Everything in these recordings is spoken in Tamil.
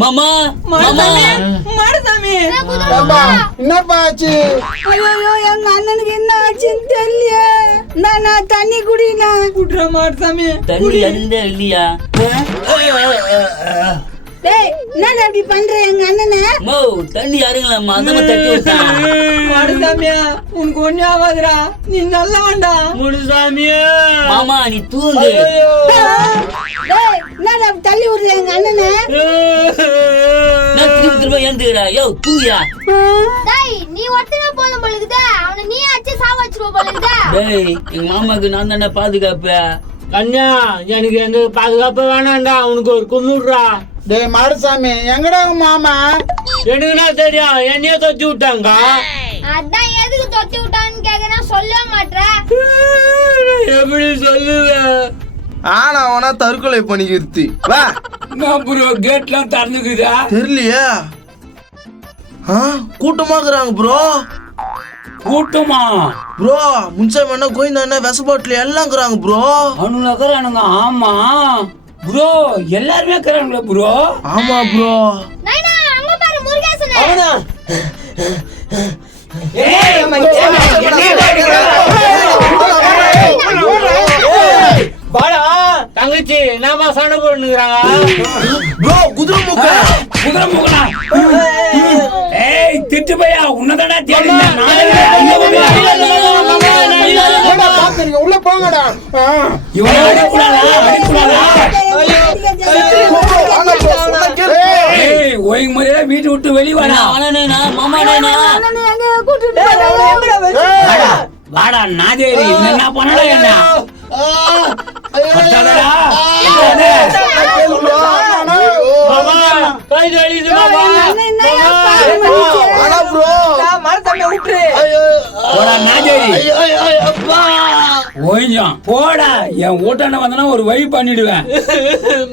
மாமா மாடசாமி என்னப்பா ஆச்சு? ஐயோ எங்க அண்ணனுக்கு என்ன ஆச்சுன்னு தெரியல. நான் தண்ணி குடுற மாடசாமி. தண்ணி எந்த இல்லையா? டேய் என்னடா இப்படி பண்ற எங்க அண்ணனை? மோ தண்ணி யாருங்களா அதமா தட்டி விட்டான். மாடசாமியா உனக்கு ஒண்ணு ஆகாதுடா, நீ நல்ல வேண்டாம். முனுசாமியா மாமா நீ தூங்கு. டேய் என்னடா தள்ளி விடுற எங்க அண்ணனை? நான் திரும்ப ஏந்துடா. யோ தூயா. டேய் நீ ஒருத்தனே போதும் போலுக்குதே, அவனை நீ அடிச்சு சாவச்சிருவ போலுக்குதே. டேய் எங்க மாமாக்கு நான் தானே பாதுகாப்பு. கண்ணா எனக்கு எங்க பாதுகாப்பு வேணாண்டா, உனக்கு ஒரு கும்பிடுறா. டேய் மாடசாமி, எங்கடா உங்க மாமா? எனக்குன்னா தெரியும், என்னைய தொத்தி விட்டாங்க. அதான் எதுக்கு தொத்தி விட்டான்னு கேக்குறேன், சொல்லவே மாட்ற. எப்படி சொல்லுவேன்? ஆனா அவனா தற்கொலை பண்ணிக்கிருத்தி. வா நான் ப்ரோ கேட்லாம் திறந்துக்குதா தெரியலையே. கூட்டமாக்குறாங்க ப்ரோ. கூட்டமா ப்ரோ முன்சாமி அண்ணா கோயிந்தா அண்ணா வெசபாட்டில் எல்லாம் இருக்கிறாங்க ப்ரோ. அவனுங்க ஆமா ப்ரோ, எல்லாருமே இருக்கிறாங்களா ப்ரோ? ஆமா ப்ரோ. நைனா அங்க பாரு முருகேசன். அவனா பாடா தங்கச்சி நாம சண்டை போட்டுக்கிறாங்க ப்ரோ. குதிரை முகனா. ஏய் திட்டு பையா, உன்னதாடா தேடி உள்ள போங்கடா. இவனை அடிக்கூடாதா? ஏய் ஒய்ங்க முறையா வீட்டு விட்டு வெளிய வாடா. மாமா அண்ணனை எங்க கூட்டிட்டு போற? வாடா நாதேரி, என்ன பண்ணடா என்ன? பத்தாதடா. மாமா கை தள்ளிது மாமா. மாடசாமி விட்டுரு. போடா நாதேரி. ஓய்ஞ்சான் போடா, என் ஓட்டான வந்தனா ஒரு வழி பண்ணிடுவேன்.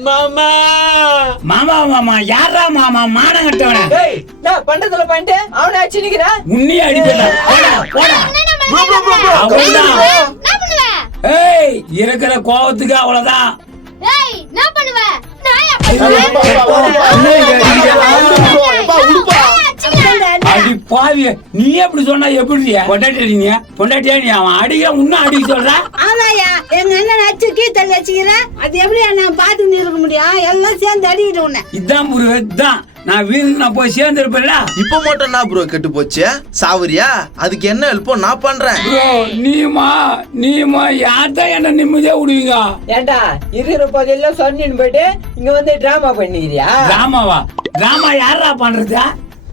மாமா மாமா மாமா யாரா மாமா? மானம் கட்டவன. டேய் நான் பண்டத்துல பண்ணிட்டு அவனை அடிச்சு நிக்கிறேன். உன்னையே அடிப்பேன். போடா போடா. அவ்வளவுதான். என்ன பண்ணுவ? ஏய் இருக்கிற கோவத்துக்கு அவ்வளவுதான். ஏய் என்ன பண்ணுவ? நாயா அடி பாவி, நீ எப்படி சொன்னா எப்படி? பொண்டாட்டியா நீ? அவன் அடிக்க இன்னும் அடிக்க சொல்ற. ஆமாயா எங்க அண்ணன் அச்சு கீத்தல் வச்சுக்கிறேன். அது எப்படி நான் பாத்துன்னு இருக்க முடியும்? எல்லாம் சேர்ந்து அடிக்கிட்டு உன்னை. இதான் புரு, இதான் நான் வீரன். நான் போய் சேர்ந்து இருப்பேன்ல. இப்ப மட்டும் என்ன ப்ரோ கெட்டு போச்சு? சாவரியா? அதுக்கு என்ன ஹெல்ப்போ நான் பண்றேன் ப்ரோ. நீமா யார்தான் என்ன நிம்மதியா விடுவீங்க? ஏண்டா இருக்கிற போதெல்லாம் சொன்னின்னு போயிட்டு இங்க வந்து டிராமா பண்ணிக்கிறியா? டிராமா யாரா பண்றது?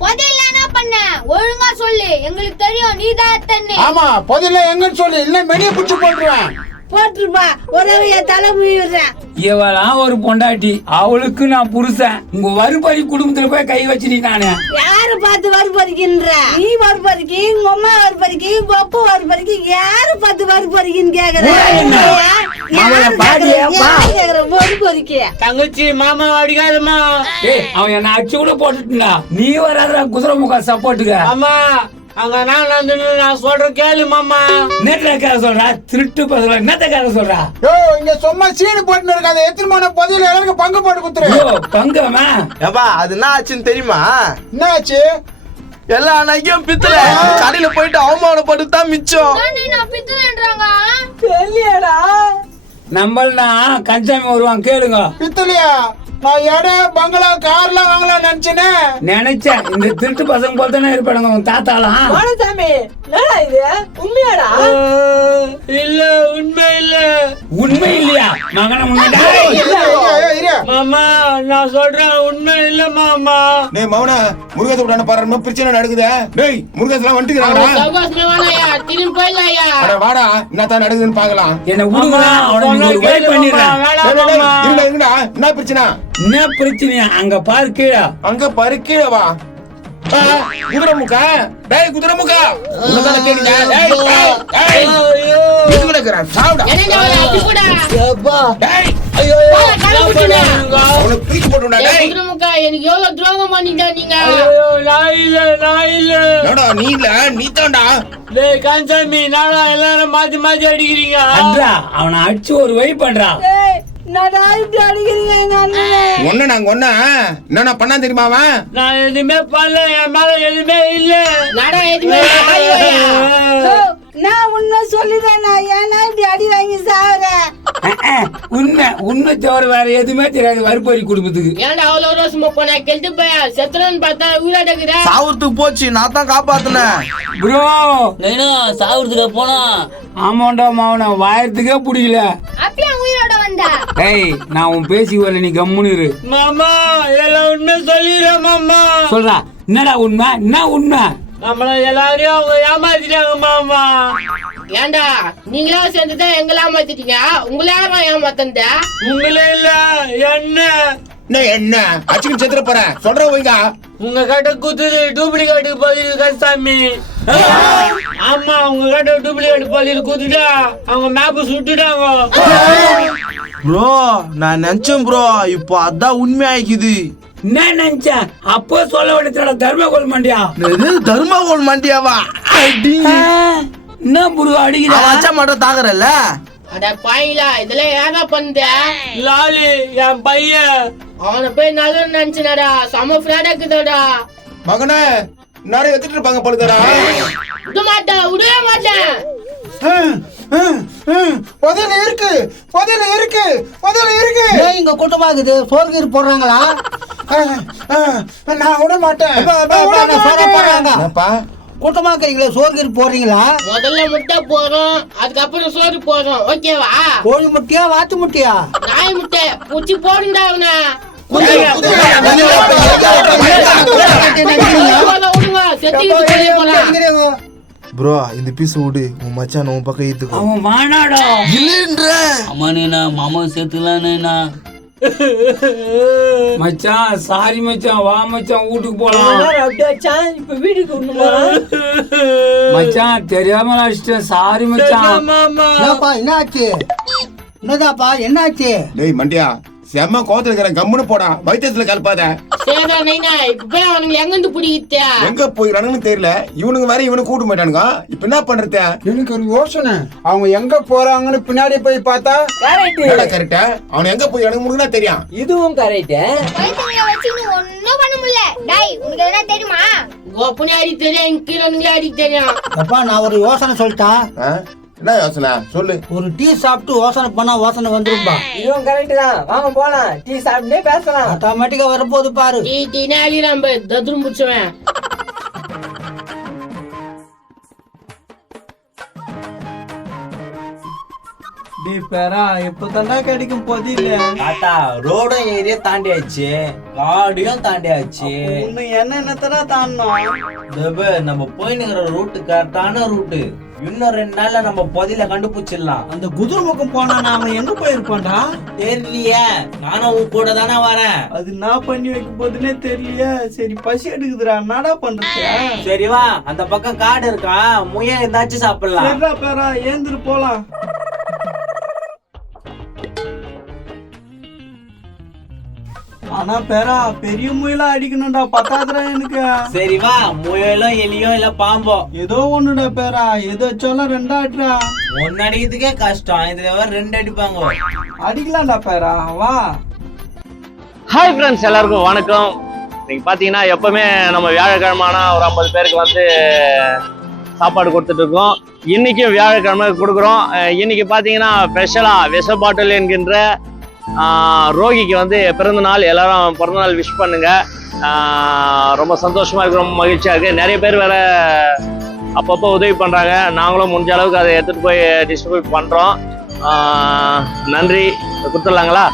முதல்ல என்ன பண்ண ஒழுங்கா சொல்லு, எங்களுக்கு தெரியும் நீதான் தண்ணி. ஆமா முதல்ல எங்கன்னு சொல்லு, இல்ல மெனிய புடிச்சு போட்டுருவேன். போட்டுருப்பா ஒரே தலை முழுறேன். இவெல்லாம் ஒரு பொண்டாட்டி, அவளுக்கு நான் புருஷன். உங்க வறுபறி குடும்பத்துல போய் கை வச்சு நானு யாரு பார்த்து வறுபறிக்கின்ற? நீ வறுபறிக்கி, உங்க அம்மா வறுபறிக்கி, உங்க அப்பா வறுபறிக்கி, யாரு பார்த்து வறுபறிக்கின்னு கேக்குறேன். வறுபறிக்க தங்கச்சி மாமா அடிக்காதம்மா. அவன் என்ன அடிச்சு கூட போட்டுட்டா. நீ வராத குதிரை முகா சப்போர்ட்டுக்க. அம்மா அங்க நான் சொல்ற கேளு மாமா. நேற்று கேட்க சொல்றா, திருட்டு பசங்க என்னத்த கேட்க சொல்றா? இங்க சும்மா சீனு போட்டு இருக்காத. எத்தனை மணி பதில எல்லாருக்கும் பங்கு போட்டு குத்துரு. பங்கமா ஏப்பா அது என்ன ஆச்சுன்னு தெரியுமா? என்ன ஆச்சு? எல்லா அன்னைக்கும் பித்தல கடையில போயிட்டு அவமானப்பட்டு தான் மிச்சம். நான் பித்துறேன்றாங்க. தெரியலடா. நம்மளா கஞ்சாமி வருவான் கேளுங்க. பித்தலையா? நான் இடம் பங்களா கார்லாம் வாங்கலாம் நினைச்சேன். இந்த திருட்டு பசங்க போல தானே இருப்பானுங்க உன் தாத்தாலாம். மாடசாமி என்னடா இது? உண்மையாடா? இல்ல உண்மை இல்லையா மகன? மாமா நான் சொல்றேன் உண்மை இல்ல மாமா. டேய் மௌன முருகத்தை விட்டான பாரு, பிரச்சனை நடக்குதே. டேய் முருகத்தெல்லாம் வந்துக்கிறாங்கடா. திரும்பி போயிடலாயா? அட வாடா, என்னதான் நடக்குதுன்னு பார்க்கலாம். என்ன ஊருங்க அவன ஒரு வழி பண்ணிடுறேன். இருடா என்ன பிரச்சனை? என்ன பிரச்சனையா? அங்க பாரு கீழே. அங்க பாரு கீழே வா. குதிரை முக்கா. டேய் குதிரை முக்கா, உனதான கேளுங்க. டேய் டேய் இதுக்கு நடக்குறா சாவுடா. டேய் ஐயோ அவனை தூக்கி போட்டுடா. டேய் குதிரை முக்கா, எனக்கு எவ்வளவு துரோகம் பண்ணிட்டா நீங்க? ஐயோ நான் இல்ல என்னடா நீ இல்ல நீ தான்டா. டேய் காஞ்சாமி நானா எல்லாரும் மாத்தி அடிக்கிறீங்க. அன்றா அவனை அடிச்சு ஒரு வழி பண்றா. என்னடா இப்படி அடிக்கிறீங்க எங்க அண்ணனை? ஒண்ணு நாங்க ஒண்ணா என்ன பண்ணா தெரியுமா அவன்? நான் எதுவுமே பண்ணல, என் மேல எதுவுமே இல்ல. நடா எதுவுமே நான் உண்மை சொல்லிட்டேன். நான் ஏன்னா இப்படி அடி வாங்கி சாவுறேன்? உண்மை உண்மை தவிர வேற எதுவுமே தெரியாது வறுப்பறி குடும்பத்துக்கு. ஏன்டா அவ்வளவு ரோசமா போன கெட்டு போய செத்துறன்னு பார்த்தா உயிராட்டக்குற சாவத்துக்கு போச்சு நான் தான் காப்பாத்தினேன். ப்ரோ நைனா சாவுறதுக்கா போனா? ஆமாண்டா மாவன வாயத்துக்கே பிடிக்கல. அப்படியே உயிரோட வந்தா ஏய் நான் உன் பேசி வரல, நீ கம்முன்னு இரு. மாமா இதெல்லாம் உண்மை சொல்லிடுற மாமா. சொல்றா என்னடா உண்மை? என்ன உண்மை? நம்மள எல்லாரையும் அவங்க ஏமாத்திட்டாங்க மாமா. ஏன்டா நீங்களா சேர்ந்துதான் எங்களை ஏமாத்திட்டீங்க. உங்களை யாரா ஏமாத்தந்த? உங்களே இல்ல என்ன என்ன அச்சுக்கு செத்துற போறேன் சொல்ற வைங்க. உங்க கிட்ட குத்துது டூப்ளிகேட் பதில் கசாமி. ஆமா உங்க கிட்ட டூப்ளிகேட் பதில் குத்துட்டா அவங்க மேப் சுட்டுட்டாங்க. ப்ரோ நான் நினைச்சேன் ப்ரோ, இப்போ அதான் உண்மை ஆயிக்குது. என்ன நினைச்சேன்? அப்போ சொல்ல வேண்டியதோட தர்மகோல் மண்டியா. தர்மாகோல் மண்டியாவா? அடி என்ன புரு அடிக்கிறா? வச்சா மட்டும் தாக்குறல்ல. அட பாயிலா இதெல்லாம் யாரா பண்ண? லாலி என் பையன். அவனை போய் நல்ல நினைச்சனடா, செம ஃப்ராடா இருக்குதாடா. மகனே நிறைய எடுத்துட்டு இருப்பாங்க பழுதடா. விட மாட்டேன், விடவே மாட்டேன். புதையல இருக்கு, புதையல இருக்கு, புதையல இருக்கு. இங்க கூட்டமா இருக்குது. சோர்கீர் போடுறாங்களா? நான் விட மாட்டேன். என்னப்பா கூட்டமா இருக்கிறீங்களா? சோர்கீர் போடுறீங்களா? முதல்ல முட்டை போறோம், அதுக்கப்புறம் சோறு போறோம். ஓகேவா? கோழி முட்டையா வாத்து முட்டையா? நாய் முட்டை பூச்சி போடுங்கடா அவனை. ப்ரோ இந்த பீஸ் விடு, உன் மச்சான் உன் பக்கம் ஈத்துக்கோ. அவன் வானாடா இல்லன்ற அம்மா நைனா மாமா சேர்த்துக்கலாம் நைனா. மச்சான் சாரி மச்சான், வா மச்சான் வீட்டுக்கு போலாம். அப்படி வச்சான் இப்ப வீட்டுக்கு ஒண்ணுமா? மச்சான் தெரியாம அடிச்சிட்டேன், சாரி மச்சான். என்னப்பா என்ன ஆச்சு? என்னதாப்பா என்ன ஆச்சு? டேய் மண்டியா செம்ம கோவத்துல இருக்கிற கம்முன்னு போடா, வைத்தியத்துல கலப்பாத. சரிடா நைனா, இப்ப அவனுங்க எங்க இருந்து பிடிக்கிட்டியா? எங்க போயிடறானுன்னு தெரியல. இவனுங்க வேற இவனு கூட்டு போயிட்டானுங்க. இப்ப என்ன பண்றது? எனக்கு ஒரு யோசனை. அவங்க எங்க போறாங்கன்னு பின்னாடி போய் பார்த்தா கரெக்டா அவன் எங்க போய் எனக்கு முழுனா தெரியும். இதுவும் கரெக்ட். வயிற்றுல வச்சு நீ ஒன்னும் பண்ண முடியல. டேய் உனக்கு எதனா தெரியுமா? கோப்பனே அடி தெரியும், கீழே அடி தெரியும். அப்பா நான் ஒரு யோசனை சொல்லிட்டா. என்ன யோசனை சொல்லு. ஒரு டீ சாப்பிட்டு யோசனை பண்ணா யோசனை வந்துருப்பா. இதுவும் கரெக்ட் தான். வாங்க போலாம், டீ சாப்பிட்டே பேசலாம். ஆட்டோமேட்டிக்கா வரப்போது பாரு. டீ அழிறான் போய் தத்துரும் முடிச்சுவேன். இப்பதான்டா கிடைக்கும் போதில்ல. தாத்தா ரோடும் ஏரியா தாண்டியாச்சு, காடியும் தாண்டியாச்சு. இன்னும் என்னென்னத்தடா தாண்டணும்? நம்ம போயினுங்கிற ரூட்டு கரெக்டான ரூட்டு. இன்னும் 2 நாள்ல நம்ம புதையில கண்டுபிடிச்சிடலாம். அந்த குதிரை பக்கம் போனா நாம எங்க போயிருப்போம்டா? தெரியலையே, நானும் உன் கூட தானே வரேன். அது நான் பண்ணி வைக்கும் போதுனே தெரியலையே. சரி பசி எடுக்குதுடா, என்னடா பண்றது? சரி வா, அந்த பக்கம் காடு இருக்கா, முயல் ஏதாச்சும் சாப்பிடலாம். சரிடா பேரா, ஏந்திரு போலாம். ஆனா பேரா பெரிய முயலா அடிக்கணும்டா, பத்தாதுடா எனக்கு. சரி வா, முயலோ எலியோ இல்ல பாம்போ ஏதோ ஒண்ணுடா பேரா. எது வச்சாலும் 2 அடிடா. 1 அடிக்கிறதுக்கே கஷ்டம், இதுல 2 அடிப்பாங்க. அடிக்கலாம்டா பேரா, வா. ஹாய் ஃப்ரெண்ட்ஸ், எல்லாருக்கும் வணக்கம். இன்னைக்கு பார்த்தீங்கன்னா எப்பவுமே நம்ம வியாழக்கிழமைனா ஒரு 50 பேருக்கு வந்து சாப்பாடு கொடுத்துட்டு இருக்கோம். இன்னைக்கும் வியாழக்கிழமை கொடுக்குறோம். இன்னைக்கு பார்த்தீங்கன்னா ஸ்பெஷலாக விஷபாட்டில் என்கின்ற ரோகிக்கு வந்து பிறந்த நாள். எல்லாரும் பிறந்தநாள் விஷ் பண்ணுங்க. ரொம்ப சந்தோஷமா இருக்கு, ரொம்ப மகிழ்ச்சியா இருக்கு. நிறைய பேர் வேற அப்பப்போ உதவி பண்றாங்க. நாங்களும் முடிஞ்ச அளவுக்கு அதை எடுத்துட்டு போய் டிஸ்ட்ரிபியூட் பண்றோம். நன்றி. கொடுத்துடலாங்களா?